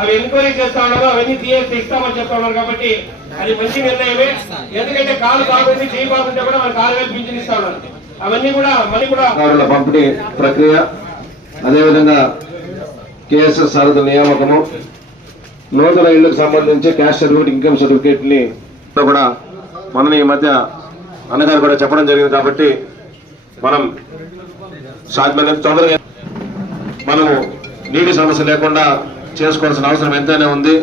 అవి ఎంక్వైరీ చేస్తా ఉన్నారు, అవన్నీ తీసి ఇస్తామని చెప్తా ఉన్నారు. కాబట్టి అది మంచి నిర్ణయమే. ఎందుకంటే కాలు బాగుంది, చేయి బాగుంటే కూడా మనకు 6,000 పింఛన్ ఇస్తా ఉన్నారు. అవన్నీ కూడా మళ్ళీ కూడా పంపిణీ ప్రక్రియ, అదేవిధంగా కేఎస్ఎస్ సారథి నియామకము, నూతన ఇళ్లకు సంబంధించి క్యాష్ సర్టిఫికేట్, ఇన్కమ్ సర్టిఫికేట్ ని కూడా మనం ఈ మధ్య అన్నగారు కూడా చెప్పడం జరిగింది. కాబట్టి మనం సాధ్యమైనంత తొందరగా మనము నీటి సమస్య లేకుండా చేసుకోవాల్సిన అవసరం ఎంతైనా ఉంది.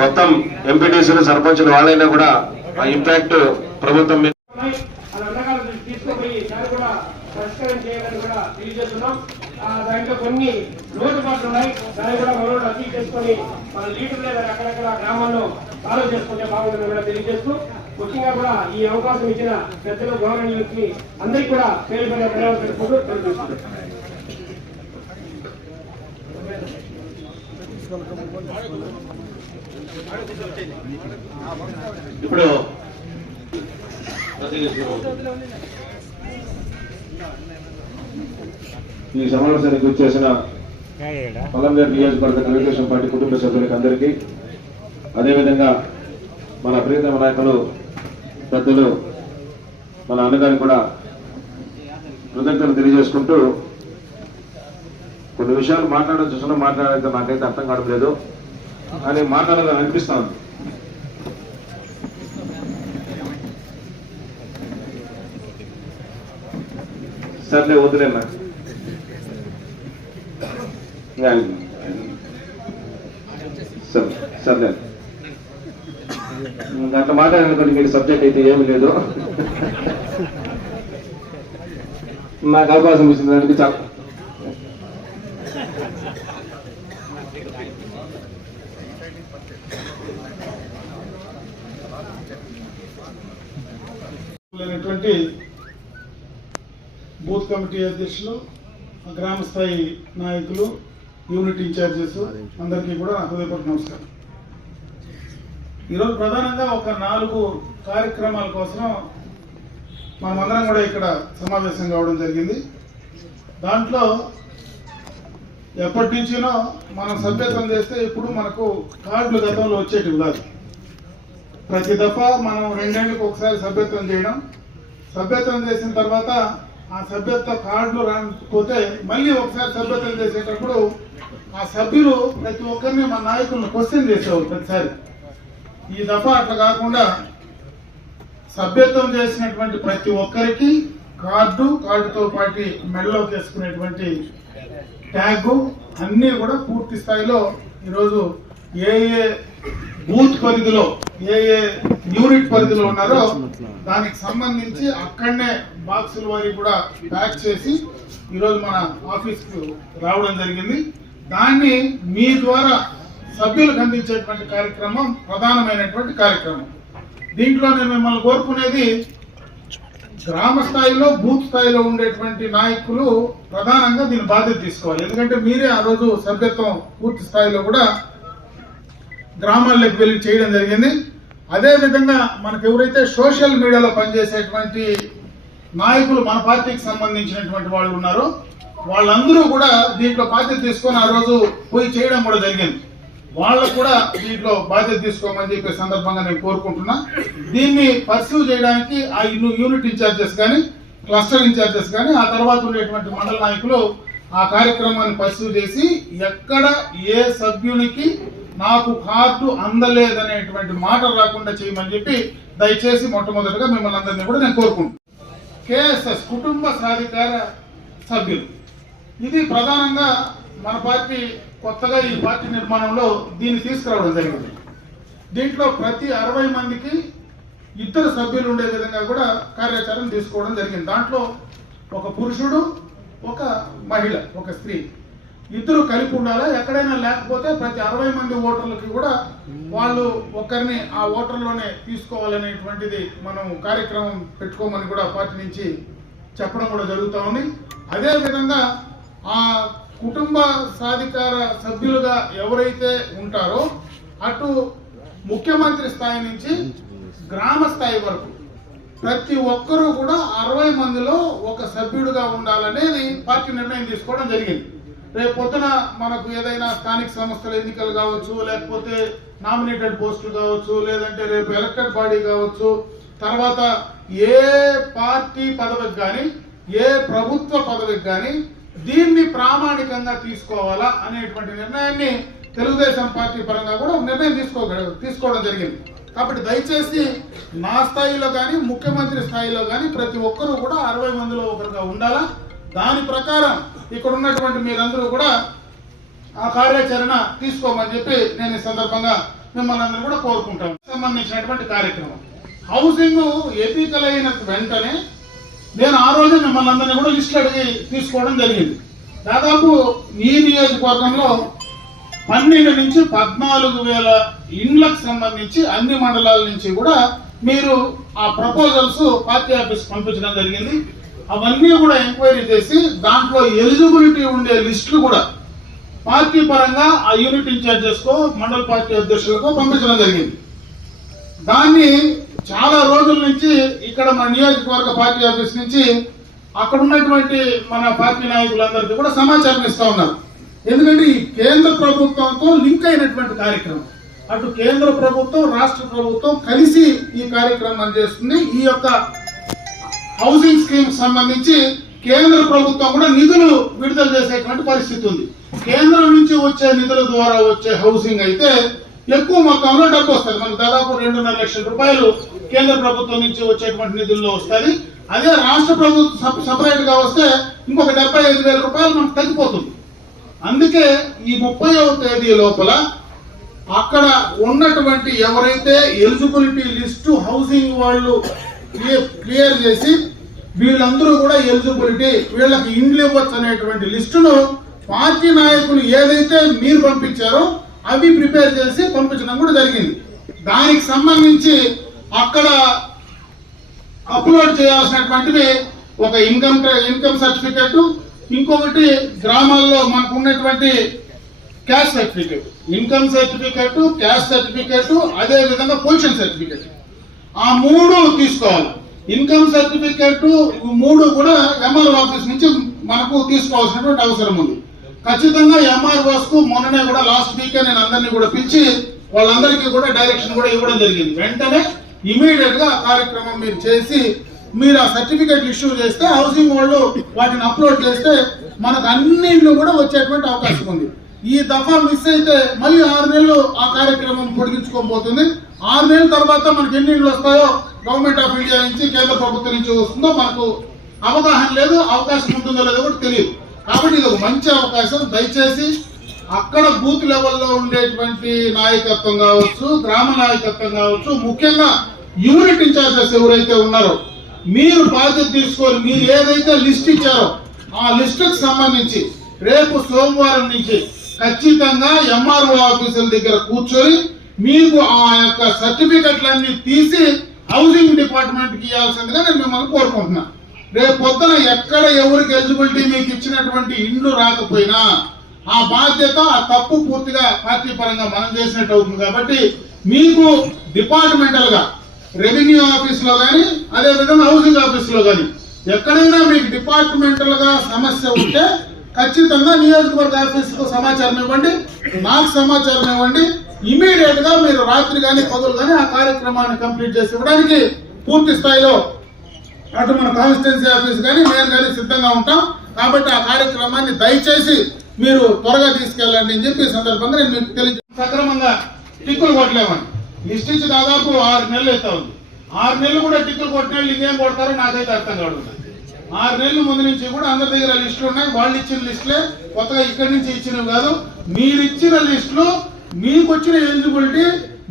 మొత్తం ఎంపీటీసీలు, సర్పంచులు వాళ్ళైనా కూడా ఆ ఇంపాక్ట్ ప్రభుత్వం మీద తీసుకుపోయి దాన్ని కూడా పరిష్కారం చేయాలని కూడా తెలియజేస్తున్నాం. దాంట్లో కొన్ని లోటుపాట్లు ఉన్నాయి, దాన్ని కూడా మనం అర్థం చేసుకొని మన లీడర్లే అక్కడక్కడ గ్రామాల్లో ఫాలో చేసుకుంటే బాగుందని కూడా తెలియజేస్తూ, ముఖ్యంగా కూడా ఈ అవకాశం ఇచ్చిన పెద్దలు, గవర్నమెంట్కి అందరికీ కూడా పేరు పడే ధన్యవాదాలు తెలుపుకుంటూ తెలియజేస్తున్నాం. ఇప్పుడు ఈ సమావేశానికి వచ్చేసిన పొలంగేరు నియోజకవర్గ తెలుగుదేశం పార్టీ కుటుంబ సభ్యులకు అందరికీ, అదేవిధంగా మన ప్రియతమ నాయకులు పెద్దలు మన అన్నగారికి కూడా కృతజ్ఞతలు తెలియజేసుకుంటూ, కొన్ని విషయాలు మాట్లాడచ్చు, మాట్లాడితే నాకైతే అర్థం కావట్లేదు అని మాట్లాడాలని అనిపిస్తాను. సర్లే వదిలేనా, సర్లే అట్లా మాట్లాడాలనుకోండి. మీరు సబ్జెక్ట్ అయితే ఏమి లేదు, నాకు అవకాశం ఇచ్చిన దానికి చాలా బూత్ కమిటీ అధ్యక్షులు, గ్రామ స్థాయి నాయకులు, యూనిట్ ఇన్ఛార్జెస్ అందరికీ కూడా హృదయపూర్వక నమస్కారం. ఈరోజు ప్రధానంగా ఒక 4 కార్యక్రమాల కోసం మనమందరం కూడా ఇక్కడ సమావేశం కావడం జరిగింది. దాంట్లో ఎప్పటి నుంచినో మనం సభ్యత్వం చేస్తే ఇప్పుడు మనకు కార్డులు గతంలో వచ్చేటివి కాదు. ప్రతి దఫా మనం 2 ఏళ్ళకి ఒకసారి సభ్యత్వం చేయడం, సభ్యత్వం చేసిన తర్వాత ఆ సభ్యత్వ కార్డులు రాకపోతే మళ్ళీ ఒకసారి సభ్యత్వం చేసేటప్పుడు ఆ సభ్యులు ప్రతి ఒక్కరిని మన నాయకులను క్వశ్చన్ చేసేవారు ప్రతిసారి. ఈ దఫా అట్లా కాకుండా సభ్యత్వం చేసినటువంటి ప్రతి ఒక్కరికి కార్డుతో పాటు మెడలో వేసుకునేటువంటి ట్యాగు అన్నీ కూడా పూర్తి స్థాయిలో ఈరోజు ఏ బూత్ పరిధిలో, ఏ యూనిట్ పరిధిలో ఉన్నారో దానికి సంబంధించి అక్కడనే బాక్సుల వారి కూడా ప్యాక్ చేసి ఈరోజు మన ఆఫీస్కు రావడం జరిగింది. దాన్ని మీ ద్వారా సభ్యులకు అందించేటువంటి కార్యక్రమం ప్రధానమైనటువంటి కార్యక్రమం. దీంట్లో నేను మిమ్మల్ని కోరుకునేది, గ్రామ స్థాయిలో, బూత్ స్థాయిలో ఉండేటువంటి నాయకులు ప్రధానంగా దీని బాధ్యత తీసుకోవాలి. ఎందుకంటే మీరే ఆ రోజు సభ్యత్వం పూర్తి స్థాయిలో కూడా గ్రామాల్లోకి వెళ్ళి చేయడం జరిగింది. అదేవిధంగా మనకు ఎవరైతే సోషల్ మీడియాలో పనిచేసేటువంటి నాయకులు, మన పార్టీకి సంబంధించినటువంటి వాళ్ళు ఉన్నారో వాళ్ళందరూ కూడా దీంట్లో బాధ్యత తీసుకొని ఆ రోజు పోయి చేయడం కూడా జరిగింది. వాళ్ళకు కూడా దీంట్లో బాధ్యత తీసుకోమని చెప్పే సందర్భంగా నేను కోరుకుంటున్నా. దీన్ని పర్సీవ్ చేయడానికి ఆ యూనిట్ ఇన్ఛార్జెస్ కానీ, క్లస్టర్ ఇన్ఛార్జెస్ కానీ, ఆ తర్వాత ఉండేటువంటి మండల నాయకులు ఆ కార్యక్రమాన్ని పర్సీవ్ చేసి ఎక్కడ ఏ సభ్యునికి నాకు కార్డు అందలేదనేటువంటి మాట రాకుండా చేయమని చెప్పి దయచేసి మొట్టమొదటిగా మిమ్మల్ని అందరినీ కూడా నేను కోరుకుంటున్నాను. కేఎస్ఎస్ కుటుంబ సాధికార సభ్యులు, ఇది ప్రధానంగా మన పార్టీ కొత్తగా ఈ పార్టీ నిర్మాణంలో దీన్ని తీసుకురావడం జరిగింది. దీంట్లో ప్రతి 60 మందికి 2 సభ్యులు ఉండే విధంగా కూడా కార్యాచరణ తీసుకోవడం జరిగింది. దాంట్లో ఒక పురుషుడు, ఒక మహిళ, ఒక స్త్రీ, 2 కలిపి ఉండాలా. ఎక్కడైనా లేకపోతే ప్రతి 60 మంది ఓటర్లకి కూడా వాళ్ళు ఒకరిని ఆ ఓటర్లోనే తీసుకోవాలనేటువంటిది మనం కార్యక్రమం పెట్టుకోమని కూడా పార్టీ నుంచి చెప్పడం కూడా జరుగుతూ ఉంది. అదేవిధంగా ఆ కుటుంబ సాధికార సభ్యులుగా ఎవరైతే ఉంటారో అటు ముఖ్యమంత్రి స్థాయి నుంచి గ్రామ స్థాయి వరకు ప్రతి ఒక్కరూ కూడా 60 మందిలో ఒక సభ్యుడిగా ఉండాలనేది పార్టీ నిర్ణయం తీసుకోవడం జరిగింది. రేపు పొద్దున మనకు ఏదైనా స్థానిక సంస్థల ఎన్నికలు కావచ్చు, లేకపోతే నామినేటెడ్ పోస్టులు కావచ్చు, లేదంటే రేపు ఎలక్టెడ్ బాడీ కావచ్చు, తర్వాత ఏ పార్టీ పదవికి కానీ ఏ ప్రభుత్వ పదవికి కానీ దీన్ని ప్రామాణికంగా తీసుకోవాలా అనేటువంటి నిర్ణయాన్ని తెలుగుదేశం పార్టీ పరంగా కూడా ఒక నిర్ణయం తీసుకోవడం జరిగింది. కాబట్టి దయచేసి నా స్థాయిలో కానీ ముఖ్యమంత్రి స్థాయిలో కానీ ప్రతి ఒక్కరూ కూడా 60 మందిలో ఒకరుగా ఉండాలా. దాని ప్రకారం ఇక్కడ ఉన్నటువంటి మీరందరూ కూడా ఆ కార్యాచరణ తీసుకోమని చెప్పి నేను ఈ సందర్భంగా మిమ్మల్ని అందరూ కూడా కోరుకుంటాను. సంబంధించినటువంటి కార్యక్రమం హౌసింగ్ ఎన్నికలైన వెంటనే నేను ఆ రోజు మిమ్మల్ని అందరినీ కూడా లిస్టులు అడిగి తీసుకోవడం జరిగింది. దాదాపు ఈ నియోజకవర్గంలో 12 నుంచి 14,000 ఇండ్లకు సంబంధించి అన్ని మండలాల నుంచి కూడా మీరు ఆ ప్రపోజల్స్ పార్టీ ఆఫీస్ పంపించడం జరిగింది. అవన్నీ కూడా ఎంక్వైరీ చేసి దాంట్లో ఎలిజిబిలిటీ ఉండే లిస్టులు కూడా పార్టీ పరంగా ఆ యూనిట్ ఇన్ఛార్జెస్కో మండల పార్టీ అధ్యక్షులకో పంపించడం జరిగింది. దాన్ని చాలా రోజుల నుంచి ఇక్కడ మన నియోజకవర్గ పార్టీ ఆఫీస్ నుంచి అక్కడ ఉన్నటువంటి మన పార్టీ నాయకులందరికీ కూడా సమాచారం ఇస్తా ఉన్నారు. ఎందుకంటే ఈ కేంద్ర ప్రభుత్వంతో లింక్ అయినటువంటి కార్యక్రమం, అటు కేంద్ర ప్రభుత్వం రాష్ట్ర ప్రభుత్వం కలిసి ఈ కార్యక్రమం చేస్తుంది. ఈ యొక్క హౌసింగ్ స్కీమ్ సంబంధించి కేంద్ర ప్రభుత్వం కూడా నిధులు విడుదల చేసేటువంటి పరిస్థితి ఉంది. కేంద్రం నుంచి వచ్చే నిధుల ద్వారా వచ్చే హౌసింగ్ అయితే ఎక్కువ మొత్తంలో డబ్బు వస్తుంది. మనకు దాదాపు 2.5 లక్షల రూపాయలు కేంద్ర ప్రభుత్వం నుంచి వచ్చేటువంటి నిధుల్లో వస్తుంది. అదే రాష్ట్ర ప్రభుత్వం సపరేట్ గా వస్తే ఇంకొక 75,000 రూపాయలు మనకు తగ్గిపోతుంది. అందుకే ఈ 30వ తేదీ లోపల అక్కడ ఉన్నటువంటి ఎవరైతే ఎలిజిబిలిటీ లిస్టు హౌసింగ్ వాళ్ళు క్లియర్ చేసి వీళ్ళందరూ కూడా ఎలిజిబిలిటీ వీళ్ళకి ఇండ్లు ఇవ్వచ్చు అనేటువంటి లిస్టును పార్టీ నాయకులు ఏదైతే మీరు పంపించారో అవి ప్రిపేర్ చేసి పంపించడం కూడా జరిగింది. దానికి సంబంధించి అక్కడ అప్లోడ్ చేయాల్సినటువంటివి ఒక ఇన్కమ్ సర్టిఫికెట్, ఇంకొకటి గ్రామాల్లో మనకు ఉన్నటువంటి caste certificate, income certificate, caste certificate, అదే విధంగా పొజిషన్ సర్టిఫికెట్, ఆ 3 తీసుకోవాలి. ఇన్కమ్ సర్టిఫికెట్ 3 కూడా ఎంఆర్ఓ ఆఫీస్ నుంచి మనకు తీసుకోవాల్సినటువంటి అవసరం ఉంది. ఖచ్చితంగా ఎంఆర్ఓస్ కు మొన్ననే కూడా లాస్ట్ వీకే నేను అందరినీ కూడా పిలిచి వాళ్ళందరికీ కూడా డైరెక్షన్ కూడా ఇవ్వడం జరిగింది. వెంటనే ఇమీడియట్ గా కార్యక్రమం మీరు చేసి మీరు ఆ సర్టిఫికెట్ ఇష్యూ చేస్తే హౌసింగ్ వాళ్ళు వాటిని అప్లోడ్ చేస్తే మనకు అన్నింటిలో కూడా వచ్చేటువంటి అవకాశం ఉంది. ఈ దఫా మిస్ అయితే మళ్ళీ 6 నెలలు ఆ కార్యక్రమం పొడిగించుకోబోతుంది. 6 నెలల తర్వాత మనకి ఎన్ని ఇండ్లు వస్తాయో గవర్నమెంట్ ఆఫ్ ఇండియా నుంచి కేంద్ర ప్రభుత్వం నుంచి వస్తుందో మనకు అవగాహన లేదు, అవకాశం ఉంటుందో లేదో కూడా తెలియదు. కాబట్టి ఇది ఒక మంచి అవకాశం. దయచేసి అక్కడ బూత్ లెవెల్లో ఉండేటువంటి నాయకత్వం కావచ్చు, గ్రామ నాయకత్వం కావచ్చు, ముఖ్యంగా యూనిట్ ఇన్ఛార్జెస్ ఎవరైతే ఉన్నారో మీరు బాధ్యత తీసుకొని మీరు ఏదైతే లిస్ట్ ఇచ్చారో ఆ లిస్టుకు సంబంధించి రేపు సోమవారం నుంచి ఖచ్చితంగా ఎంఆర్ఓ ఆఫీసుల దగ్గర కూర్చొని మీకు ఆ యొక్క సర్టిఫికెట్లన్నీ తీసి హౌసింగ్ డిపార్ట్మెంట్ కి ఇవ్వాల్సిందిగా నేను మిమ్మల్ని కోరుకుంటున్నా. రేపు పొద్దున ఎక్కడ ఎవరికి ఎలిజిబిలిటీ మీకు ఇచ్చినటువంటి ఇండ్లు రాకపోయినా ఆ బాధ్యత ఆ తప్పు పూర్తిగా పార్టీ పరంగా మనం చేసినట్టు అవుతుంది. కాబట్టి మీకు డిపార్ట్మెంటల్ గా రెవెన్యూ ఆఫీస్ లో కానీ అదే విధంగా హౌసింగ్ ఆఫీస్ లో కానీ ఎక్కడైనా మీకు డిపార్ట్మెంటల్ గా సమస్య ఉంటే ఖచ్చితంగా నియోజకవర్గ ఆఫీస్ కు సమాచారం ఇవ్వండి, నాకు సమాచారం ఇవ్వండి. ఇమీడియట్ గా మీరు రాత్రి కానీ పగలు కానీ ఆ కార్యక్రమాన్ని కంప్లీట్ చేసి ఇవ్వడానికి పూర్తి స్థాయిలో అటు మన కాన్స్టిట్యున్సీ ఆఫీస్ కానీ నేను కానీ సిద్ధంగా ఉంటాం. కాబట్టి ఆ కార్యక్రమాన్ని దయచేసి మీరు త్వరగా తీసుకెళ్ళండి అని చెప్పి సందర్భంగా నేను మీకు తెలియజేస్తాను. సక్రమంగా టిక్కులు కొట్టలేమని లిస్ట్ ఇచ్చి దాదాపు 6 నెలలు అవుతా ఉంది. 6 నెలలు కూడా టిక్కులు కొట్టిన వాళ్ళు ఇంకేం కొడతారో నాకైతే అర్థం కాదు. 6 నెలల ముందు నుంచి కూడా అందరి దగ్గర లిస్టులు ఉన్నాయి. వాళ్ళు ఇచ్చిన లిస్టులే, కొత్తగా ఇక్కడి నుంచి ఇచ్చినవి కాదు. మీరు ఇచ్చిన లిస్టులు మీకు వచ్చిన ఎలిజిబిలిటీ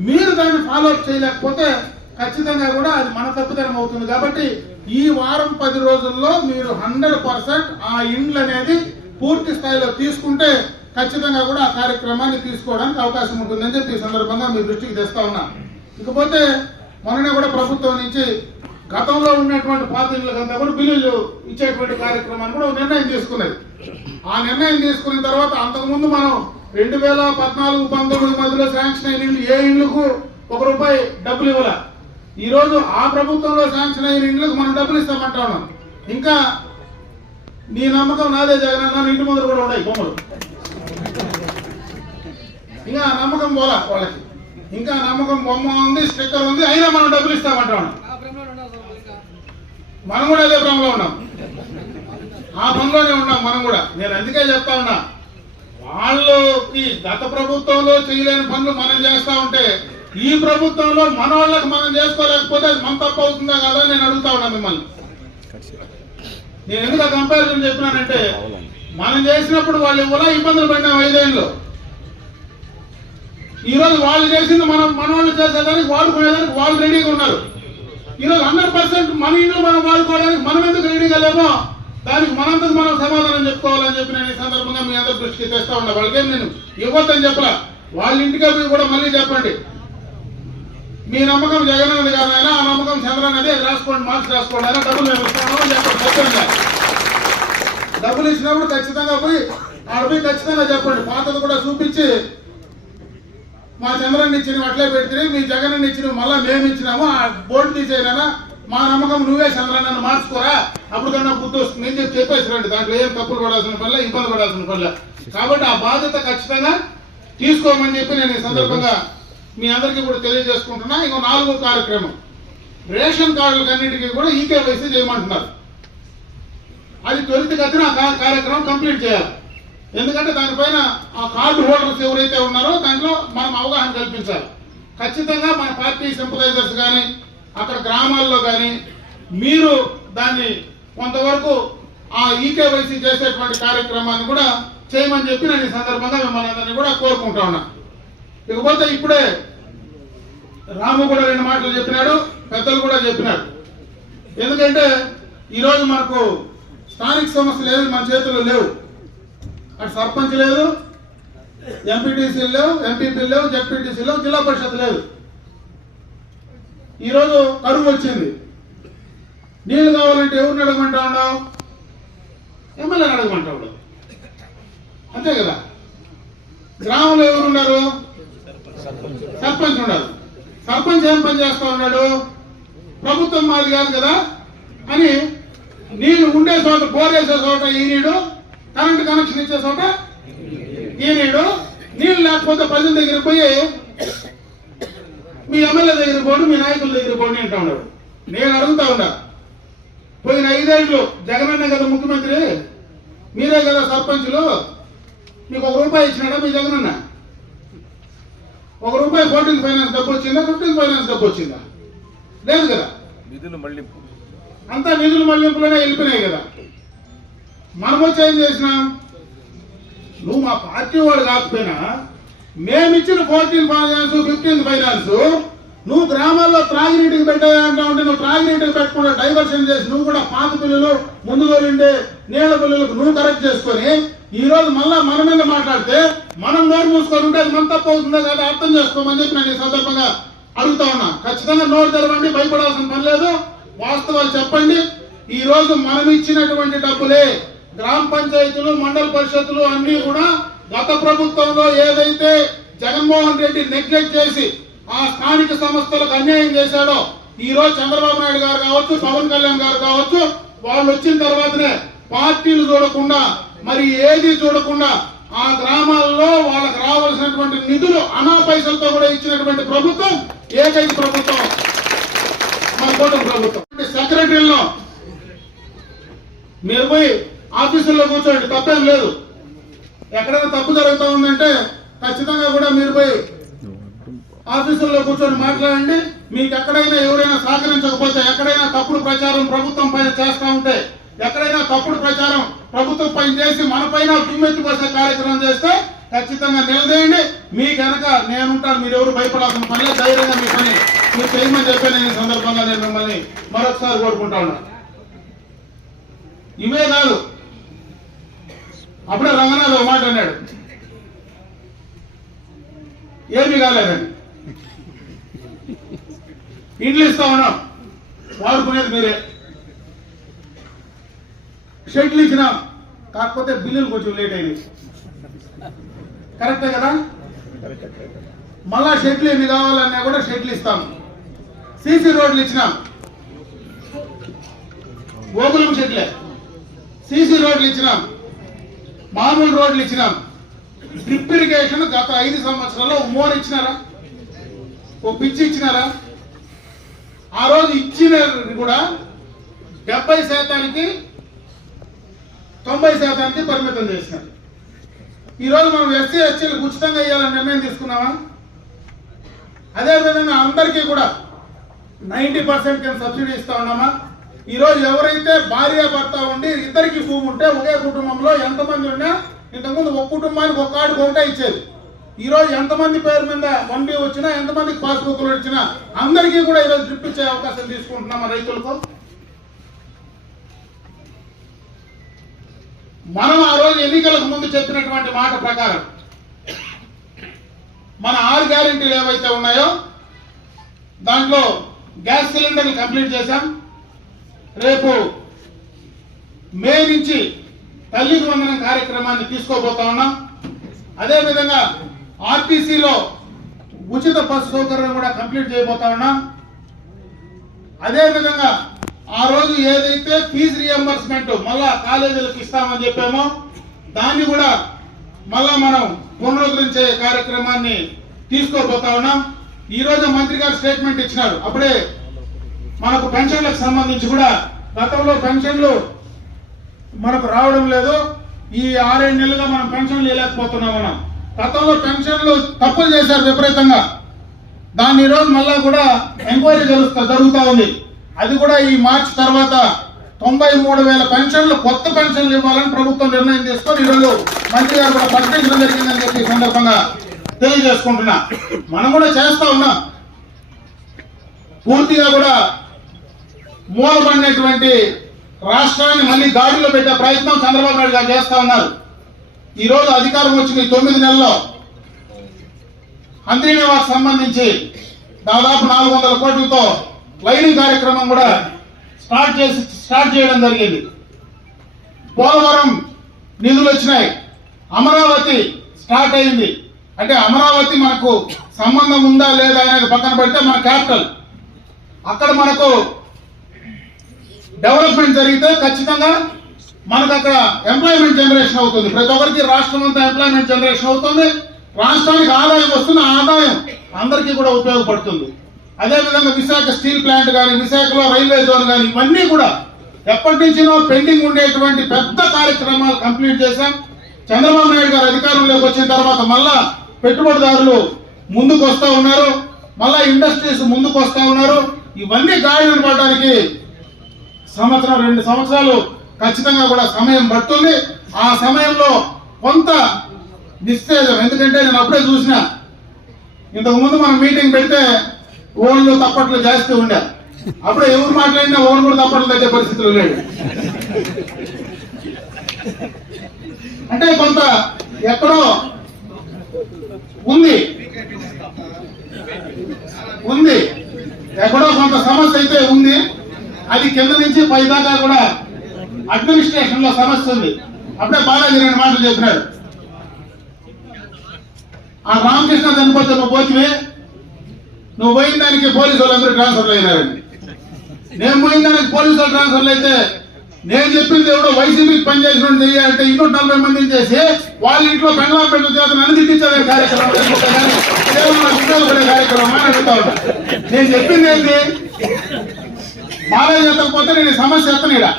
మీరు దాన్ని ఫాలో అప్ చేయలేకపోతే ఖచ్చితంగా కూడా అది మన తప్పుదనం అవుతుంది. కాబట్టి ఈ వారం 10 రోజుల్లో మీరు 100% ఆ ఇండ్లు అనేది పూర్తి స్థాయిలో తీసుకుంటే ఖచ్చితంగా కూడా ఆ కార్యక్రమాన్ని తీసుకోవడానికి అవకాశం ఉంటుందని చెప్పి ఈ సందర్భంగా మీ దృష్టికి తెస్తా ఉన్నా. ఇకపోతే మొన్ననే కూడా ప్రభుత్వం నుంచి గతంలో ఉన్నటువంటి పాత ఇళ్లకంతా కూడా బిల్లులు ఇచ్చేటువంటి కార్యక్రమాన్ని కూడా నిర్ణయం తీసుకున్నది. ఆ నిర్ణయం తీసుకున్న తర్వాత అంతకుముందు మనం 2014-19 మధ్యలో శాంక్షన్ అయిన ఇండ్లు ఏ ఇండ్లకు ₹1 డబ్బులు ఇవ్వాల. ఈ రోజు ఆ ప్రభుత్వంలో శాంక్షన్ అయిన ఇండ్లకు మనం డబ్బులు ఇస్తామంటా ఉన్నాం. ఇంకా నీ నమ్మకం నాదే జగనన్న ఇంటి ముందర కూడా ఉన్నాయి బొమ్మలు. ఇంకా నమ్మకం పోలా వాళ్ళకి, ఇంకా నమ్మకం బొమ్మ ఉంది, స్టిక్కర్ ఉంది, అయినా మనం డబ్బులు ఇస్తామంటాం. మనం కూడా అదే భ్రమలో ఉన్నాం, ఆ పనిలోనే ఉన్నాం మనం కూడా. నేను అందుకే చెప్తా ఉన్నా, వాళ్ళకి గత ప్రభుత్వంలో చేయలేని పనులు మనం చేస్తా ఉంటే ఈ ప్రభుత్వంలో మన వాళ్ళకి మనం చేసుకోలేకపోతే అది మన తప్పు అవుతుందా కదా నేను అడుగుతా ఉన్నా మిమ్మల్ని. నేను ఎందుకు కంపారిజన్ చెప్పినానంటే, మనం చేసినప్పుడు వాళ్ళు ఇవ్వలా, ఇబ్బందులు పడినాం 5 ఏళ్ళు. ఈరోజు వాళ్ళు చేసింది మన వాళ్ళు చేసేదానికి వాడుకునేదానికి వాళ్ళు రెడీగా ఉన్నారు. ఈరోజు 100% మన ఇంట్లో మనం వాడుకోవడానికి మనం ఎందుకు రెడీగా లేమో దానికి మనంతకు మనం సమాధానం చెప్పుకోవాలని చెప్పి నేను ఈ సందర్భంగా మీ అందరి దృష్టికి తెస్తా ఉన్నా. వాళ్ళకేం నేను ఇవ్వద్దని చెప్పలా, వాళ్ళ ఇంటికి పోయి కూడా మళ్ళీ చెప్పండి, మీ నమ్మకం జగన్ అన్నది కాదైనా, ఆ నమ్మకం చంద్రన్ అది రాసుకోండి, మార్క్స్ రాసుకోండి అయినా డబ్బులు మేము ఇస్తాము అని చెప్పండి. ఖచ్చితంగా డబ్బులు ఇచ్చినప్పుడు ఖచ్చితంగా పోయి ఆడపోయి ఖచ్చితంగా చెప్పండి. పాతది కూడా చూపించి, మా చంద్రన్ ఇచ్చినవి అట్లే పెడితే మీ జగన్ ఇచ్చినవి మళ్ళీ మేము ఇచ్చినాము, ఆ బోర్డు తీసేనా, మా నమ్మకం నువ్వే చంద్రన్ నన్ను మార్చుకోరా, అప్పుడు కన్నా బుద్ధి వస్తుంది అని చెప్పేసి రండి. దాంట్లో ఏం తప్పులు పడాల్సిన పనిలే, ఇబ్బంది పడాల్సిన పనిలే. కాబట్టి ఆ బాధ్యత ఖచ్చితంగా తీసుకోమని చెప్పి నేను ఈ సందర్భంగా మీ అందరికీ కూడా తెలియజేసుకుంటున్నా. ఇంకో 4వ కార్యక్రమం, రేషన్ కార్డులకు అన్నిటికీ కూడా ఈకేవైసీ చేయమంటున్నారు. అది త్వరితగతిన ఆ కార్యక్రమం కంప్లీట్ చేయాలి. ఎందుకంటే దానిపైన ఆ కార్డు హోల్డర్స్ ఎవరైతే ఉన్నారో దాంట్లో మనం అవగాహన కల్పించాలి. ఖచ్చితంగా మన పార్టీ సింపథైజర్స్ కానీ అక్కడ గ్రామాల్లో కానీ మీరు దాన్ని కొంతవరకు ఆ ఈకేవైసీ చేసేటువంటి కార్యక్రమాన్ని కూడా చేయమని చెప్పి నేను ఈ సందర్భంగా మిమ్మల్ని అందరినీ కూడా కోరుకుంటా ఉన్నా. ఇకపోతే ఇప్పుడే రాము కూడా 2 మాటలు చెప్పినాడు, పెద్దలు కూడా చెప్పినాడు. ఎందుకంటే ఈరోజు మనకు స్థానిక సమస్యలు ఏవి మన చేతుల్లో లేవు. అటు సర్పంచ్ లేదు, ఎంపీటీసీలు లేవు, ఎంపీపీలు లేవు, జడ్పీటీసీలు లేవు, జిల్లా పరిషత్ లేదు. ఈరోజు కరువు వచ్చింది, నీళ్లు కావాలంటే ఎవరిని అడగమంటా ఉన్నావు? ఎమ్మెల్యేని అడగమంటా ఉన్నావు, అంతే కదా. గ్రామంలో ఎవరున్నారు? సర్పంచ్ ఉన్నారు. సర్పంచ్ ఏం పని చేస్తా ఉన్నాడు? ప్రభుత్వం మాది కాదు కదా అని నీళ్లు ఉండే చోట, బోరేసే చోట ఈనీడు, కరెంటు కనెక్షన్ ఇచ్చే చోట ఈనీడు, నీళ్లు లేకపోతే ప్రజల దగ్గర పోయి మీ ఎమ్మెల్యే దగ్గర పోండి, మీ నాయకుల దగ్గర పోండి అంటా ఉన్నాడు. నేను అడుగుతా ఉన్నా, పోయిన 5 ఏళ్ళు జగనన్నే కదా ముఖ్యమంత్రి, మీరే కదా సర్పంచులు, మీకు 1 రూపాయి ఇచ్చినాడా మీ జగనన్న? 1 రూపాయి 14th ఫైనాన్స్ డబ్బు వచ్చిందా? 15th ఫైనాన్స్ డబ్బు వచ్చిందా? లేదు కదా. అంతా నిధులు మళ్లింపులోనే వెళ్ళిపోయినాయి కదా. మనం వచ్చి ఏం చేసినాం? నువ్వు మా పార్టీ వాడు కాకపోయినా మేమిచ్చిన 14th ఫైనాన్స్ 15th ఫైనాన్స్ నువ్వు గ్రామాల్లో త్రాగినీటికి పెట్టాయంటా ఉంటే నువ్వు త్రాగినీటికి పెట్టకుండా డైవర్షన్ చేసి నువ్వు కూడా పాత బిల్లులు ముందు తోలిండే నీళ్ల బిల్లులకు నువ్వు కరెక్ట్ చేసుకొని ఈ రోజు మళ్ళా మన మీద మాట్లాడితే మనం నోరు మూసుకొని ఉంటే అది మన తప్పు అవుతుందా కదా అర్థం చేసుకోమని చెప్పి నేను ఈ సందర్భంగా అడుగుతా ఉన్నా. ఖచ్చితంగా నోరు తెరవండి, భయపడాల్సిన పని లేదు, వాస్తవాలు చెప్పండి. ఈ రోజు మనం ఇచ్చినటువంటి డబ్బులే గ్రామ పంచాయతీలు, మండల పరిషత్తులు అన్ని కూడా గత ప్రభుత్వంలో ఏదైతే జగన్మోహన్ రెడ్డి నెగ్లెక్ట్ చేసి ఆ స్థానిక సంస్థలకు అన్యాయం చేశాడో, ఈ రోజు చంద్రబాబు నాయుడు గారు కావచ్చు, పవన్ కళ్యాణ్ గారు కావచ్చు, వాళ్ళు వచ్చిన తర్వాతనే పార్టీలు చూడకుండా మరి ఏది చూడకుండా ఆ గ్రామాల్లో వాళ్ళకి రావాల్సినటువంటి నిధులు అనా పైసలతో కూడా ఇచ్చినటువంటి ప్రభుత్వం ఏకైక ప్రభుత్వం మన కూటమి ప్రభుత్వం. సెక్రటరీలో మీరు పోయి ఆఫీసుల్లో కూర్చోండి, తప్పేం లేదు. ఎక్కడైనా తప్పు జరుగుతూ ఉందంటే ఖచ్చితంగా కూడా మీరు పోయి ఆఫీసుల్లో కూర్చొని మాట్లాడండి. మీకు ఎక్కడైనా ఎవరైనా సహకరించకపోతే, ఎక్కడైనా తప్పుడు ప్రచారం ప్రభుత్వం పైన చేస్తూ ఉంటే, ఎక్కడైనా తప్పుడు ప్రచారం ప్రభుత్వం పైన చేసి మన పైన దుమ్మెత్తిపోసే కార్యక్రమం చేస్తే ఖచ్చితంగా నిలదేయండి. మీ కనుక నేనుంటాను, మీరు ఎవరు భయపడాల్సిన పని లేదు, ధైర్యంగా మీ పని మీరు చేయమని చెప్పి నేను ఈ సందర్భంగా నేను మిమ్మల్ని మరొకసారి కోరుకుంటా ఉన్నా. ఇవే కాదు, అప్పుడే రంగనాథ్ ఒక మాట అన్నాడు, ఏమీ కాలేదండి, ఇండ్లు ఇస్తా ఉన్నాం, వాడుకునేది మీరే, షెడ్లు ఇచ్చినాం, కాకపోతే బిల్లులు కొంచెం లేట్ అయినాయి. కరెక్టే కదా. మళ్ళా షెడ్లు ఎన్ని కావాలన్నా కూడా షెడ్లు ఇస్తాం. సీసీ రోడ్లు ఇచ్చినాం, గోకులం షెడ్లే, సీసీ రోడ్లు ఇచ్చినాం, మామూలు రోడ్లు ఇచ్చినాం. డ్రిప్ ఇరిగేషన్ గత 5 సంవత్సరాల్లో మోర్ ఇచ్చినారా, ఓ పిచ్చి ఇచ్చినారా? ఆ రోజు ఇచ్చిన కూడా 70% 90% పరిమితం చేసినారు. ఈరోజు మనం ఎస్సీ ఎస్టీలకు ఉచితంగా ఇవ్వాలని నిర్ణయం తీసుకున్నామా? అదేవిధంగా అందరికీ కూడా 90% కింద సబ్సిడీ ఇస్తా ఉన్నామా? ఈరోజు ఎవరైతే భార్య భర్త ఉండి ఇద్దరికి భూమి ఉంటే ఒకే కుటుంబంలో ఎంతమంది ఉన్నా ఇంతకుముందు ఒక కుటుంబానికి ఒక కార్డు ఒకటే ఇచ్చేది. ఈరోజు ఎంతమంది పేరు మీద 1B వచ్చినా, ఎంతమందికి పాస్బుక్లు వచ్చినా అందరికీ కూడా ఈరోజు డ్రిప్ ఇచ్చే అవకాశం తీసుకుంటున్నామా రైతులకు? మనం ఆ రోజు ఎన్నికలకు ముందు చెప్పినటువంటి మాట ప్రకారం మన 6 గ్యారెంటీలు ఏవైతే ఉన్నాయో దాంట్లో గ్యాస్ సిలిండర్లు కంప్లీట్ చేశాం. రేపు మే నుంచి తల్లికి వందనం కార్యక్రమాన్ని తీసుకోబోతా ఉన్నాం. అదేవిధంగా ఆర్టీసీలో ఉచిత బస్సు సౌకర్యం కూడా కంప్లీట్ చేయబోతా ఉన్నాం. అదేవిధంగా ఆ రోజు ఏదైతే ఫీజు రియంబర్స్మెంట్ మళ్ళా కాలేజీలకు ఇస్తామని చెప్పామో దాన్ని కూడా మళ్ళా మనం పునరుద్ధరించే కార్యక్రమాన్ని తీసుకోబోతా ఉన్నాం. ఈ రోజు మంత్రి గారు స్టేట్మెంట్ ఇచ్చినారు. అప్పుడే మనకు పెన్షన్లకు సంబంధించి కూడా గతంలో పెన్షన్లు మనకు రావడం లేదు, ఈ 6-7 నెలలుగా మనం పెన్షన్లు ఇవ్వలేకపోతున్నాం. మనం గతంలో పెన్షన్లు తప్పులు చేశారు విపరీతంగా, దాన్ని ఈరోజు మళ్ళా కూడా ఎంక్వైరీ జరుగుతూ ఉంది. అది కూడా ఈ మార్చి తర్వాత 93,000 పెన్షన్లు కొత్త పెన్షన్లు ఇవ్వాలని ప్రభుత్వం నిర్ణయం తీసుకొని ఈరోజు మంత్రి గారు కూడా ప్రకటించడం జరిగిందని చెప్పి ఈ సందర్భంగా తెలియజేసుకుంటున్నా. మనం కూడా చేస్తా ఉన్నాం. పూర్తిగా కూడా మూలబడినటువంటి రాష్ట్రాన్ని మళ్ళీ గాడిలో పెట్టే ప్రయత్నం చంద్రబాబు నాయుడు గారు చేస్తా ఉన్నారు. ఈ రోజు అధికారం వచ్చిన 9 నెలల్లో హంద్రీనివాస్ సంబంధించి దాదాపు 400 కోట్లతో లైనింగ్ కార్యక్రమం కూడా స్టార్ట్ చేయడం జరిగింది. పోలవరం నిధులు వచ్చినాయి. అమరావతి స్టార్ట్ అయింది. అంటే అమరావతి మనకు సంబంధం ఉందా లేదా అనేది పక్కన పెడితే మన క్యాపిటల్, అక్కడ మనకు డెవలప్మెంట్ జరిగితే ఖచ్చితంగా మనకు అక్కడ ఎంప్లాయ్మెంట్ జనరేషన్ అవుతుంది. ప్రతి ఒక్కరికి రాష్ట్రం అంతా ఎంప్లాయ్మెంట్ జనరేషన్ అవుతుంది. రాష్ట్రానికి ఆదాయం వస్తుంది. ఆదాయం అందరికీ కూడా ఉపయోగపడుతుంది. అదేవిధంగా విశాఖ స్టీల్ ప్లాంట్ కానీ, విశాఖలో రైల్వే జోన్ కానీ, ఇవన్నీ కూడా ఎప్పటి నుంచినో పెండింగ్ ఉండేటువంటి పెద్ద కార్యక్రమాలు కంప్లీట్ చేశాం. చంద్రబాబు నాయుడు గారు అధికారంలోకి వచ్చిన తర్వాత మళ్ళా పెట్టుబడిదారులు ముందుకు వస్తూ ఉన్నారు, మళ్ళా ఇండస్ట్రీస్ ముందుకు వస్తూ ఉన్నారు. ఇవన్నీ గాడిన పడడానికి 1-2 సంవత్సరాలు ఖచ్చితంగా కూడా సమయం పడుతుంది. ఆ సమయంలో కొంత నిస్తేజం, ఎందుకంటే నేను అప్పుడే చూసిన, ఇంతకు ముందు మనం మీటింగ్ పెడితే ఓన్లు తప్పట్లు చేస్తూ ఉండే, అప్పుడే ఎవరు మాట్లాడినా ఓన్ కూడా తప్పట్లు తగ్గే పరిస్థితులు లేడు. అంటే కొంత ఎక్కడో ఉంది ఎక్కడో కొంత సమస్య అయితే ఉంది. అది కింద నుంచి పై దాకా కూడా అడ్మినిస్ట్రేషన్ లో సమస్య ఉంది. అప్పుడే బాలాజీ 2 మాటలు చెప్పినాడు. ఆ రామకృష్ణ చనిపోతే నువ్వు పోతివే, నువ్వు పోయిన దానికి పోలీసు వాళ్ళందరూ ట్రాన్స్ఫర్లు అయినారండి. నేను పోయిన దానికి పోలీసు వాళ్ళు ట్రాన్స్ఫర్లు అయితే నేను చెప్పింది ఎవడో వైసీపీకి పనిచేసిన చేయాలంటే 240 మందిని చేసి వాళ్ళ ఇంట్లో పెండ్లా పెట్టు చేత నన్ను తిట్టించే కార్యక్రమం ఉపయోగపడే కార్యక్రమం అని అడుగుతా ఉంటా. నేను చెప్పింది ఏంటి, బాలయ్య ఎత్తకపోతే నేను ఈ సమస్య ఎత్తనీడా,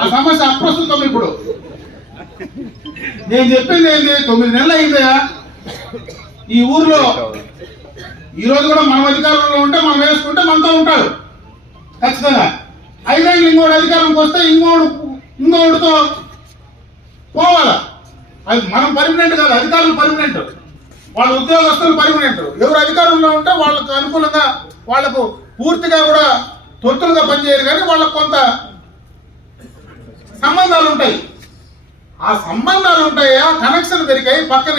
ఆ సమస్య అప్రస్తుతం. ఇప్పుడు నేను చెప్పింది ఏంటి, 9 నెలలు అయిందా ఈ ఊర్లో. ఈ రోజు కూడా మనం అధికారంలో ఉంటే మనం వేసుకుంటే మనతో ఉంటాడు ఖచ్చితంగా. 5 ఏళ్ళు ఇంకోటి అధికారంకి వస్తే ఇంకోటితో పోవాలా. అది మనం పర్మనెంట్ కాదు, అధికారులు పర్మనెంట్, వాళ్ళ ఉద్యోగస్తులు పర్మనెంట్. ఎవరు అధికారంలో ఉంటే వాళ్ళకు అనుకూలంగా, వాళ్లకు పూర్తిగా కూడా తొత్తులుగా పనిచేయరు, కానీ వాళ్ళకు కొంత సంబంధాలు ఉంటాయి. ఆ సంబంధాలు ఉంటాయా, కనెక్షన్ దొరికాయి, పక్కన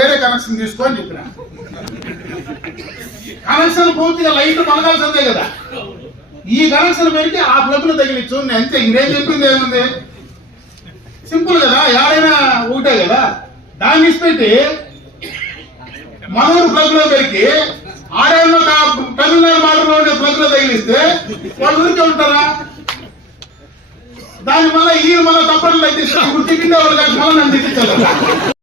వేరే కనెక్షన్ తీసుకోని చెప్పిన. కనెక్షన్ పూర్తిగా లైట్ మనగాల్సిందే కదా. ఈ కనెక్షన్ పెరిగి ఆ ప్లగ్లు తగిలిచ్చు అంతే. ఇంకేం చెప్పింది ఏముంది, సింపుల్ కదా, ఎవరైనా ఒకటే కదా. దాన్ని ఇచ్చిపెట్టి మనూరు ప్లగ్ లో పెరిగి ఆడేళ్ళు తమిళనాడు బార్డర్ లో ఉండే ప్లగ్ లో తగిలిస్తే వాళ్ళు ఊరికే ఉంటారా? దాని వల్ల ఈ మన తప్పట్లు తగ్గిస్తారు ఇప్పుడు తిట్టిండే వాళ్ళు కాదు మళ్ళీ నన్ను తిట్టించాలి